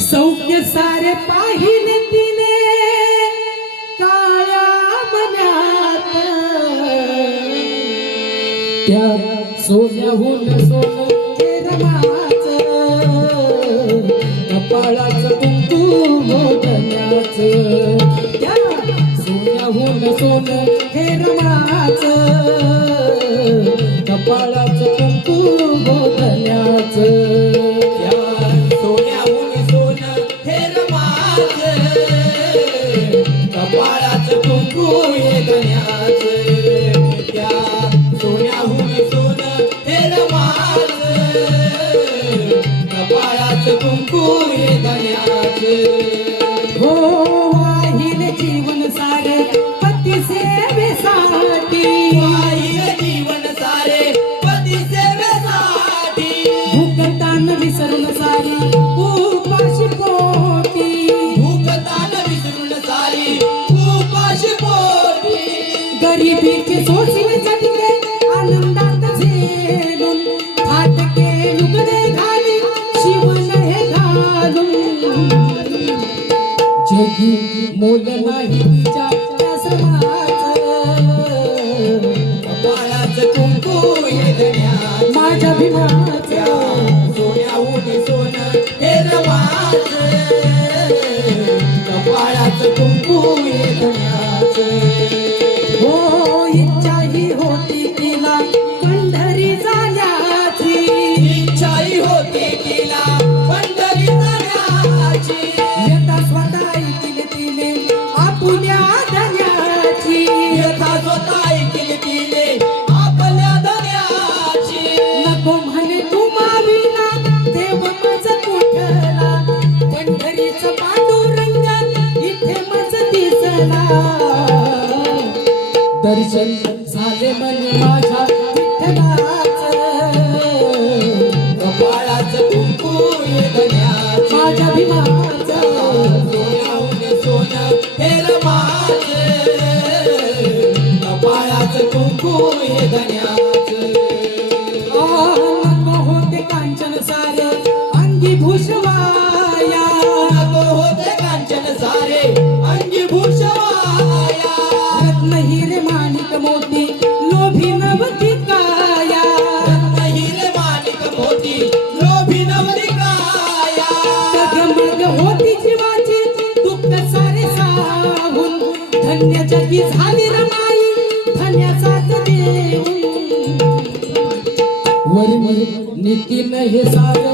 सौख्य सारे पाहिले तिने काळ्या मनात त्या सोन्याहून सोनं हे रमाचं कपाळाचं कुंकुम मोदण्याचं त्या सोन्याहून सोनं हे रमाचं कपाळाचं कुंकुम मोदण्याचं कपाळाचं कुंकू हे गण्याचं त्या सोन्याहून सोनं हे रमाचं कपाळाचं कुंकू हे गण्याचं हो वाहिले जीवन सारे पती सेवेसाठी वाहिले जीवन सारे पती सेवेसाठी भूकतान विसरून सारी उपाशी पोटी भूकतान विसरून सारी उपाशी पोटी गरिबीचे सोसले चटके आनंदात झेलून फाटके लुगडे घाली शिवण हे घालून जगी मोल नाही तिच्या समाचं कपाळाचं कुंकू हे गण्याचं माझ्या भीमाचं सोन्याहून सोनं हे रमाचं कपाळाचं कुंकू हे गण्याचं हो इच्छाही होती तिला पंढरी जाण्याची इच्छाही होती तिला पंढरी जाण्याची यथा स्वतः ऐकली तिने आपुल्या धन्याची यथा स्वतः ऐकली तिने आपल्या धन्याची नको म्हणे तू माविना देव मज कुठला पंढरीचं पांडुरंग इथे मज दिसला दर्शन झाले मन माझ्या विठ्ठलाचं कपाळाचं कुंकू हे गण्याचं माझ्या भीमाचं सोन्याहून सोनं हे रमाचं कपाळाचं कुंकू हे गण्याचं नको होते कांचन सारे अंगी भूषवाया नको होते कांचन सारे अंगी भूषवाया रत्न हिरे माणिक मोती लोभी नवती काया हिरे माणिक मोती लोभी नवरी काया डगमग होती जीवाची दुःख सारे साहून धन्य जगी झाली रमाई धन्याचाच देऊन वरी नितीन हे सार